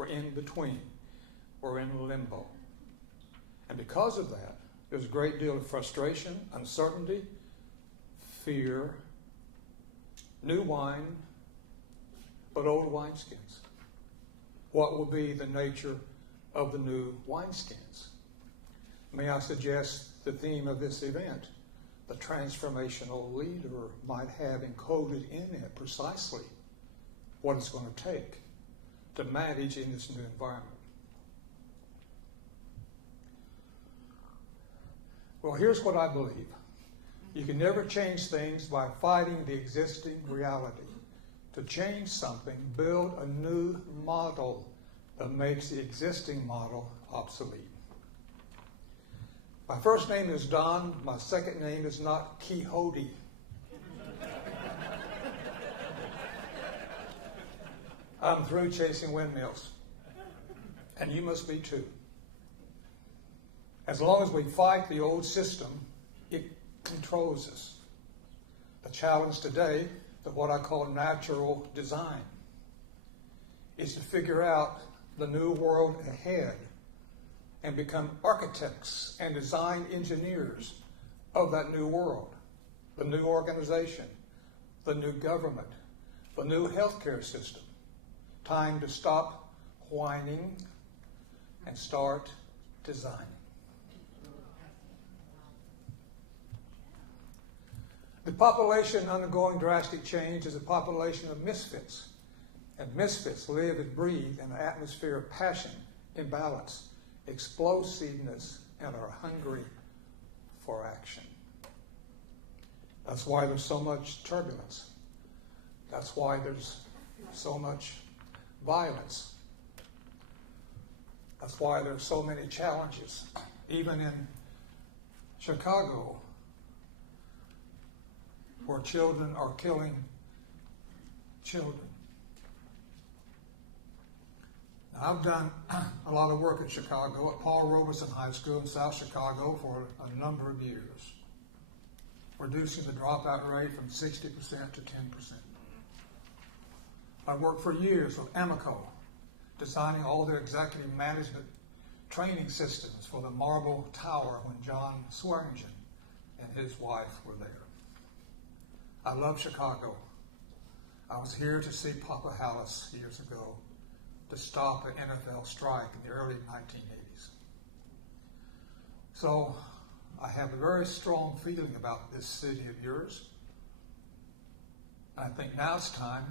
We're in between. We're in limbo. And because of that, there's a great deal of frustration, uncertainty, fear, new wine, but old wineskins. What will be the nature of the new wineskins? May I suggest the theme of this event? The transformational leader might have encoded in it precisely what it's going to take to manage in this new environment. Well, here's what I believe. You can never change things by fighting the existing reality. To change something, build a new model that makes the existing model obsolete. My first name is Don. My second name is not Quixote. I'm through chasing windmills. And you must be too. As long as we fight the old system, it controls us. The challenge today, of what I call natural design, is to figure out the new world ahead and become architects and design engineers of that new world, the new organization, the new government, the new healthcare system. Time to stop whining and start designing. The population undergoing drastic change is a population of misfits. And misfits live and breathe in an atmosphere of passion, imbalance, explosiveness, and are hungry for action. That's why there's so much turbulence. That's why there's so much violence. That's why there's so many challenges. Even in Chicago, where children are killing children. Now, I've done a lot of work in Chicago at Paul Robeson High School in South Chicago for a number of years, reducing the dropout rate from 60% to 10%. I've worked for years with Amoco, designing all their executive management training systems for the Marble Tower when John Swearingen and his wife were there. I love Chicago. I was here to see Papa Hallis years ago to stop an NFL strike in the early 1980s. So I have a very strong feeling about this city of yours. I think now it's time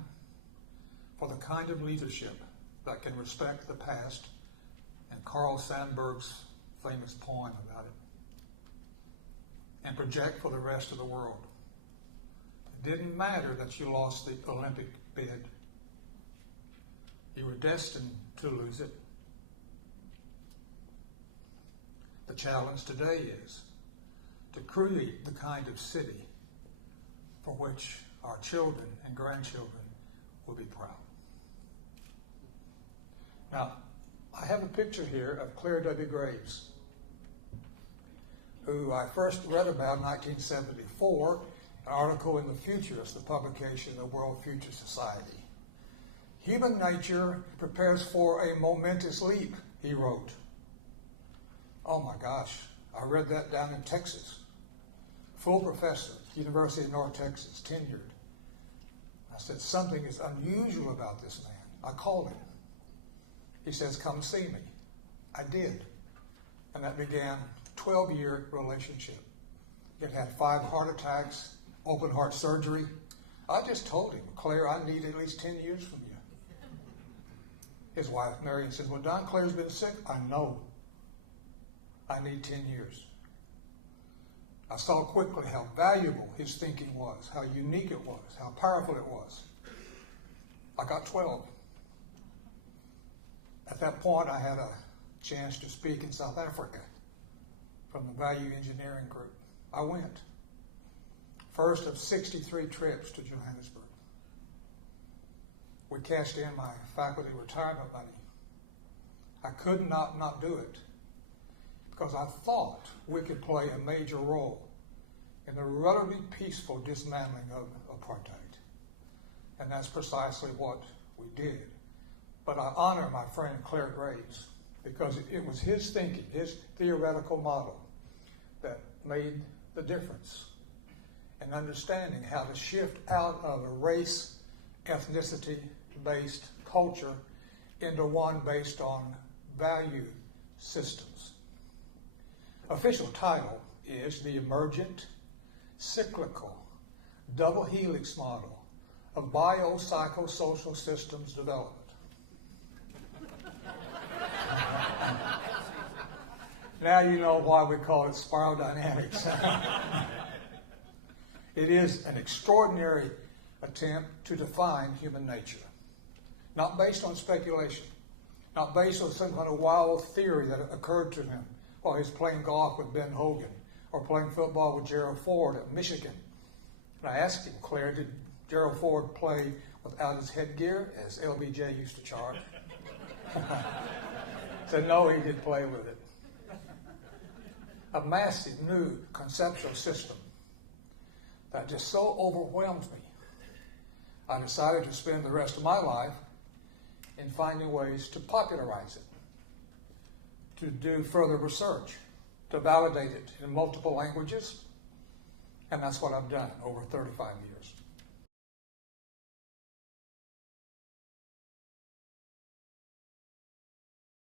for the kind of leadership that can respect the past and Carl Sandburg's famous poem about it and project for the rest of the world. It didn't matter that you lost the Olympic bid. You were destined to lose it. The challenge today is to create the kind of city for which our children and grandchildren will be proud. Now, I have a picture here of Claire W. Graves, who I first read about in 1974, an article in the Futurist, the publication of the World Future Society. Human nature prepares for a momentous leap, he wrote. Oh my gosh, I read that down in Texas. Full professor, University of North Texas, tenured. I said, something is unusual about this man. I called him. He says, come see me. I did. And that began a 12-year relationship. He had had 5 heart attacks, open heart surgery. I just told him, Claire, I need at least 10 years from you. His wife, Marion, says, well, Don, Claire's been sick. I know. I need 10 years. I saw quickly how valuable his thinking was, how unique it was, how powerful it was. I got 12. At that point, I had a chance to speak in South Africa from the Value Engineering Group. I went. First of 63 trips to Johannesburg. We cashed in my faculty retirement money. I could not do it because I thought we could play a major role in the relatively peaceful dismantling of apartheid. And that's precisely what we did. But I honor my friend Claire Graves because it was his thinking, his theoretical model that made the difference in understanding how to shift out of a race, ethnicity-based culture into one based on value systems. Official title is the Emergent Cyclical Double Helix Model of Biopsychosocial Systems Development. Now you know why we call it spiral dynamics. It is an extraordinary attempt to define human nature, not based on speculation, not based on some kind of wild theory that occurred to him while he was playing golf with Ben Hogan or playing football with Gerald Ford at Michigan. And I asked him, Claire, did Gerald Ford play without his headgear, as LBJ used to charge? He said, no, he did play with it. A massive new conceptual system that just so overwhelms me. I decided to spend the rest of my life in finding ways to popularize it, to do further research, to validate it in multiple languages, and that's what I've done over 35 years.